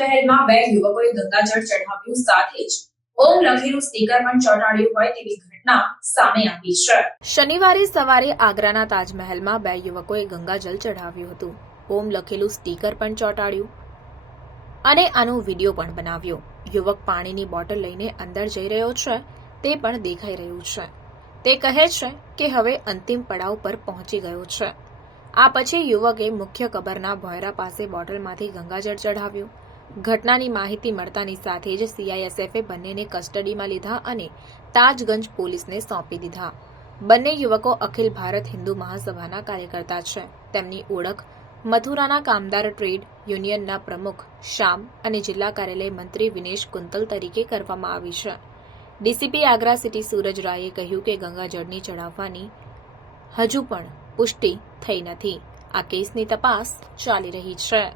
તાજમહેલમાં બે યુવકોએ ગંગાજળ ચઢાવ્યું સાથે જ ઓમ લખેલું સ્ટીકર પણ ચોંટાડ્યું હોય તેવી ઘટના સામે આવી છે। શનિવારે સવારે આગ્રાના તાજમહેલમાં બે યુવકોએ ગંગાજળ ચઢાવ્યું હતું, ઓમ લખેલું સ્ટીકર પણ ચોંટાડ્યું અને આનો વિડીયો પણ બનાવ્યો। યુવક પાણીની બોટલ લઈને અંદર જઈ રહ્યો છે તે પણ દેખાઈ રહ્યું છે। તે કહે છે કે હવે અંતિમ પડાવ પર પહોંચી ગયો છે। આ પછી યુવકે મુખ્ય કબરના ભોયરા પાસે બોટલમાંથી ગંગાજળ ચઢાવ્યું। ઘટનાની માહિતી મળતાની સાથે જ સીઆઈએસએફે બંનેને કસ્ટડીમાં લીધા અને તાજગંજ પોલીસને સોંપી દીધા। બંને યુવકો અખિલ ભારત હિન્દુ મહાસભાના કાર્યકર્તા છે। તેમની ઓળખ મથુરાના કામદાર ટ્રેડ યુનિયનના પ્રમુખ શ્યામ અને જિલ્લા કાર્યાલય મંત્રી વિનેશ કુંતલ તરીકે કરવામાં આવી છે। ડીસીપી આગ્રા સિટી સૂરજ રાયે કહ્યું કે ગંગાજળની ચઢાવવાની હજુ પણ પુષ્ટિ થઈ નથી। આ કેસની તપાસ ચાલી રહી છે।